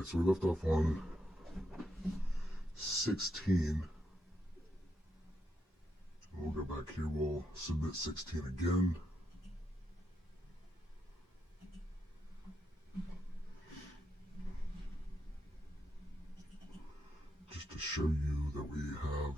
Alright, so we left off on 16. We'll go back here, we'll submit 16 again. Just to show you that we have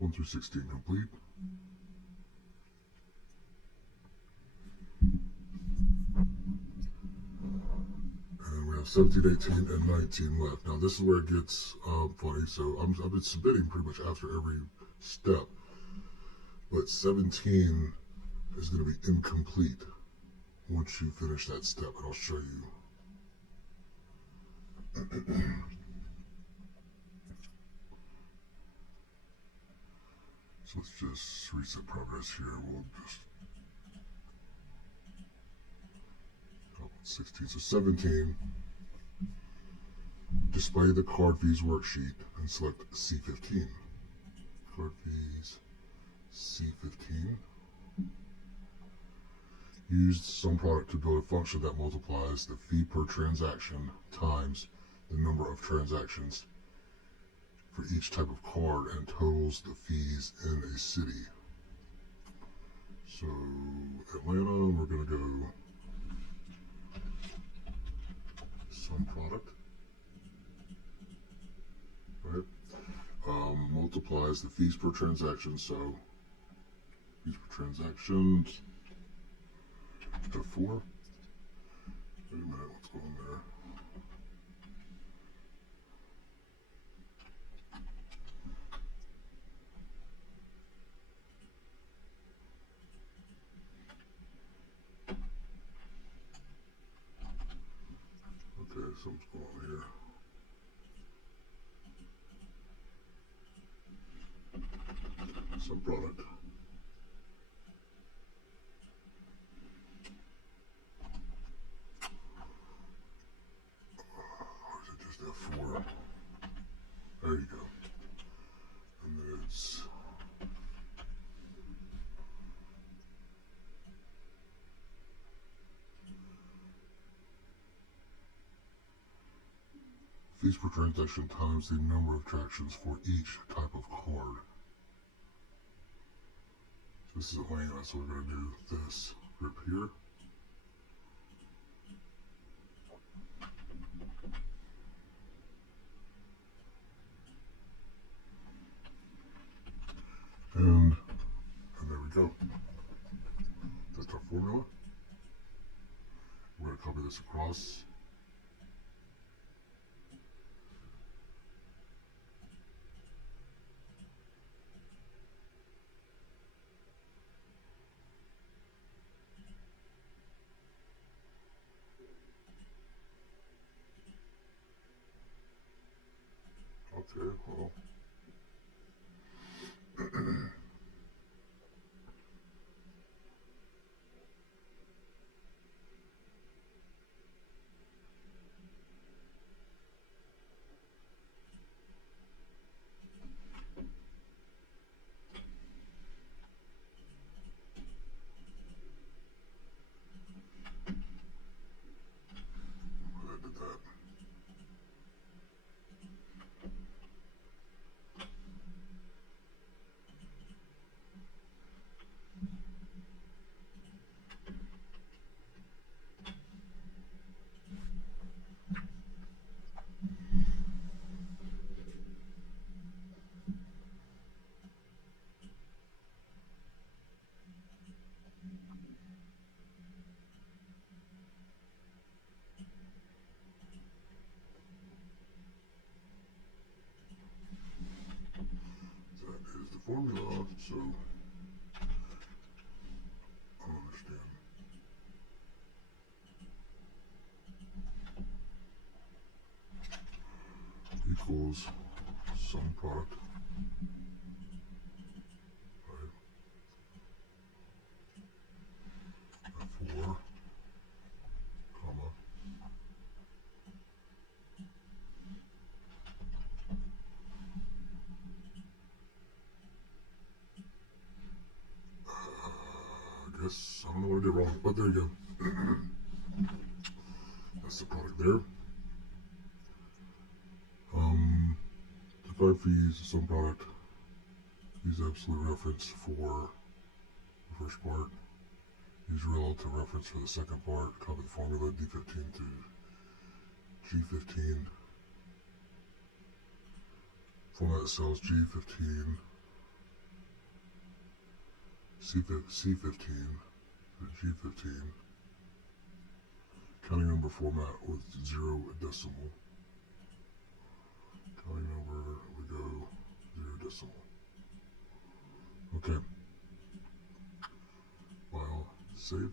1 through 16 complete. And we have 17, 18, and 19 left. Now this is where it gets funny. So I've been submitting pretty much after every step. But 17 is going to be incomplete once you finish that step, and I'll show you. So let's just reset progress here. We'll just 16. So 17. Display the card fees worksheet and select C15. Card fees C15. Use some product to build a function that multiplies the fee per transaction times the number of transactions for each type of card and totals the fees in a city. So Atlanta, we're going to go some product, right? Multiplies the fees per transaction, so fees per transactions to 4. Wait a minute, what's going on there? Okay, something's going on here. Some product. Or is it just F4? There you go. And then it's fees per transaction times the number of transactions for each type of card. So this is Atlanta, so we're going to do this group here. And there we go. That's our formula. We're going to copy this across. Okay, well. Formula, so I don't understand. Equals some product, right? F4, comma. I guess I don't know what I did wrong, but there you go. there. Defined fees, some product. Use absolute reference for the first part. Use relative reference for the second part. Copy the formula D15 to G15. Format cells G15, C15 to G15. Counting number format with 0 decimal. Counting number, we go 0 decimal. Okay. File, save.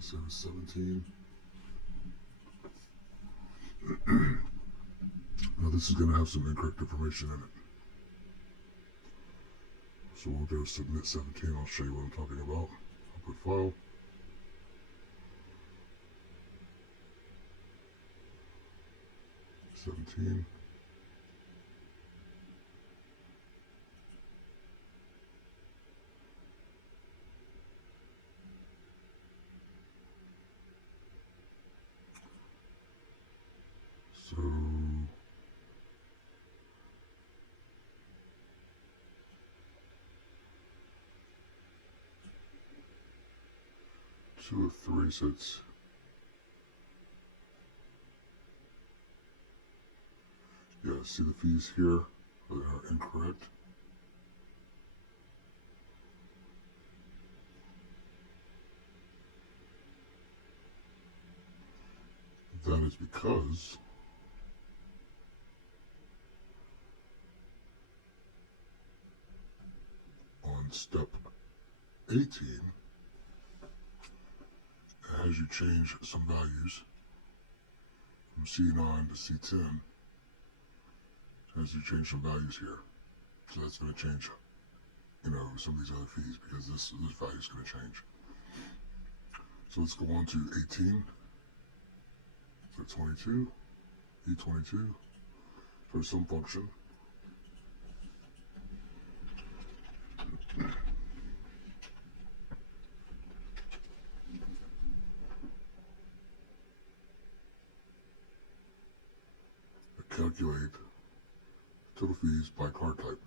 Save as 17. Now this is going to have some incorrect information in it. So we'll go submit 17. I'll show you what I'm talking about. I'll put file. $17. So 2 of 3, so it's see the fees here that are incorrect. That is because on step 18, as you change some values from C9 to C10, as you change some values here. So that's going to change, some of these other fees because this value is going to change. So let's go on to 18. So 22, E22, for some function. Calculate total fees by card type.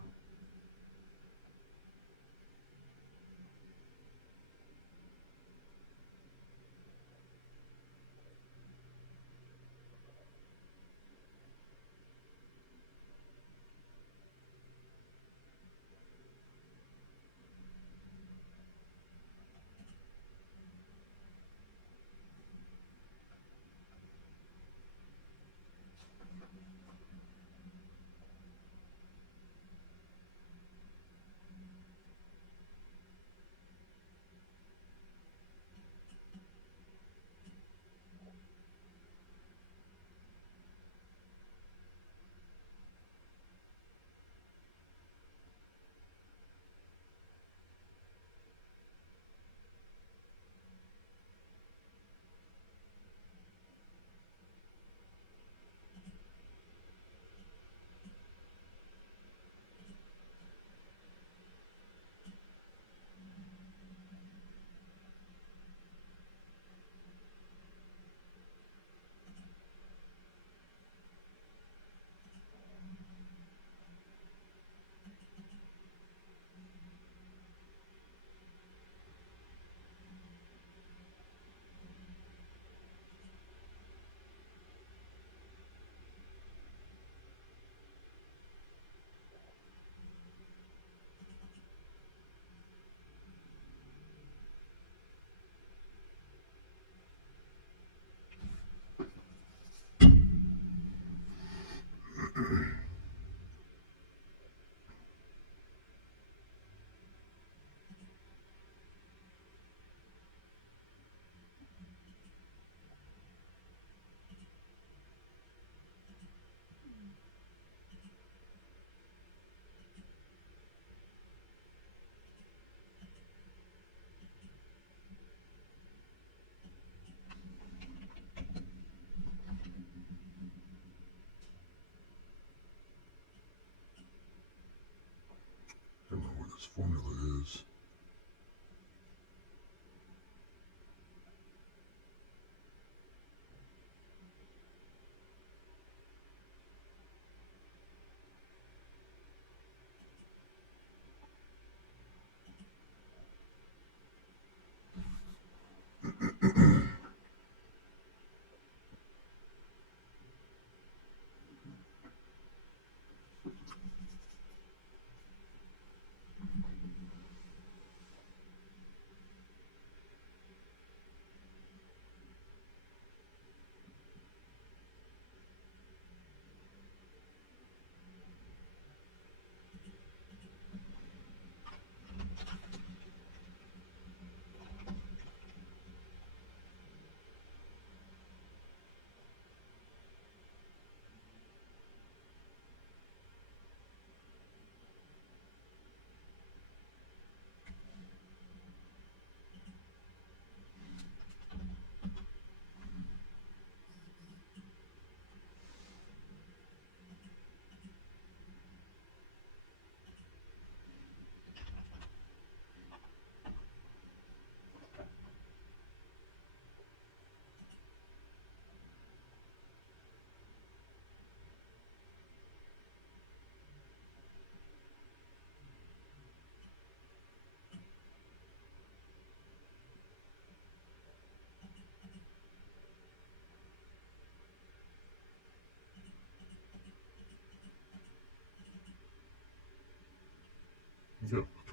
I don't know what this formula is.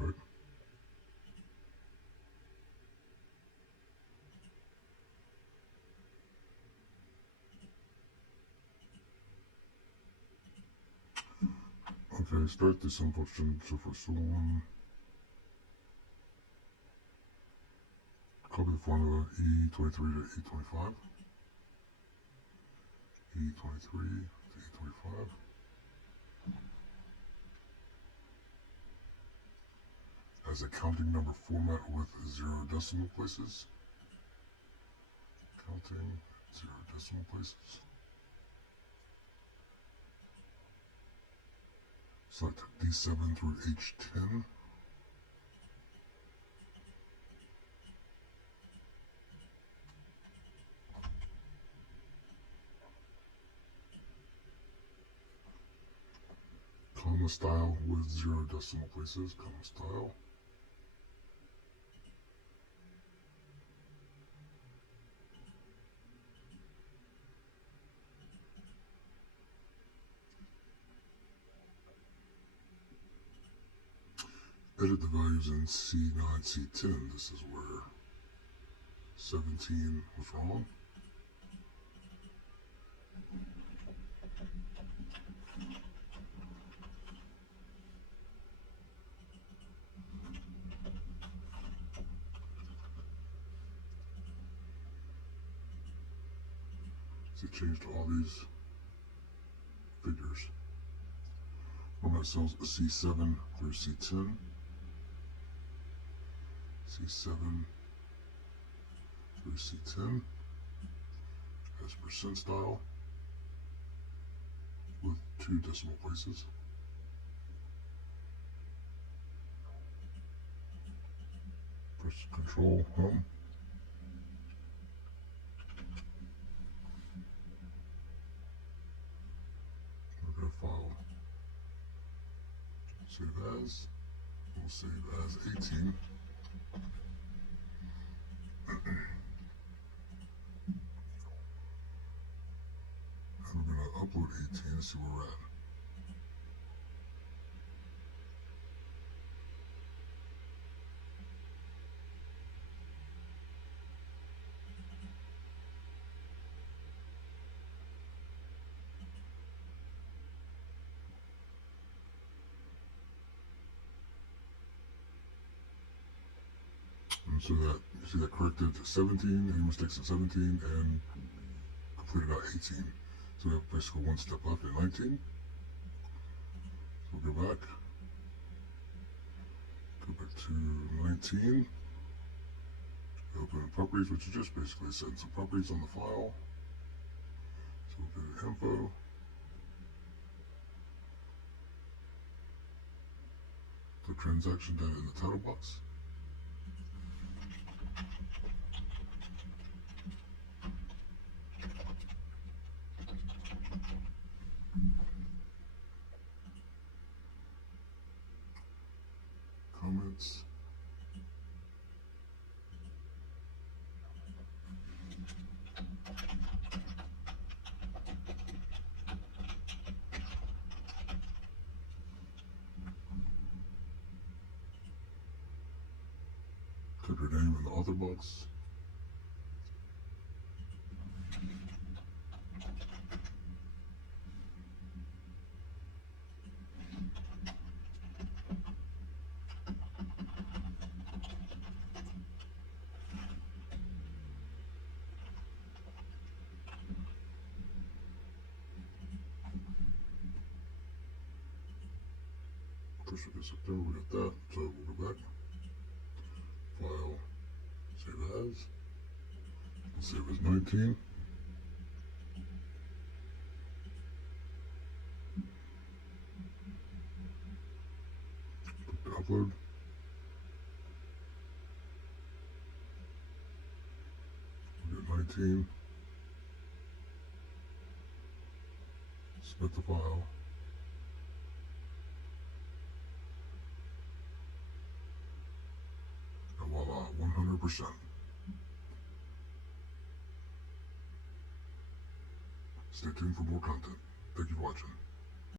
right. Okay, start the sum function. So for one, copy the formula E23 to E25. E23 to E25. As a counting number format with 0 decimal places. Counting 0 decimal places. Select D7 through H10. Comma style with 0 decimal places. Comma style. Edit the values in C9, C10. This is where 17 was wrong. So change to all these figures. Format cells C7 through C10. C7 through C10 as percent style with 2 decimal places. Press Control Home. We're going to file save as. We'll save as 18. And we're going to upload 18 to see where we're at. And so that, you see that corrected 17, any mistakes at 17, and completed out 18. So we have basically one step left at 19. So we'll go back to 19, open properties, which is just basically setting some properties on the file. So we'll go to info, the transaction data in the title box. Comments. Put your name in the author box. First week of September, we got that, so we'll go back. File, save as. We'll save as 19. Click the upload. We'll get 19. Submit the file. And voila, 100%. Stay tuned for more content. Thank you for watching.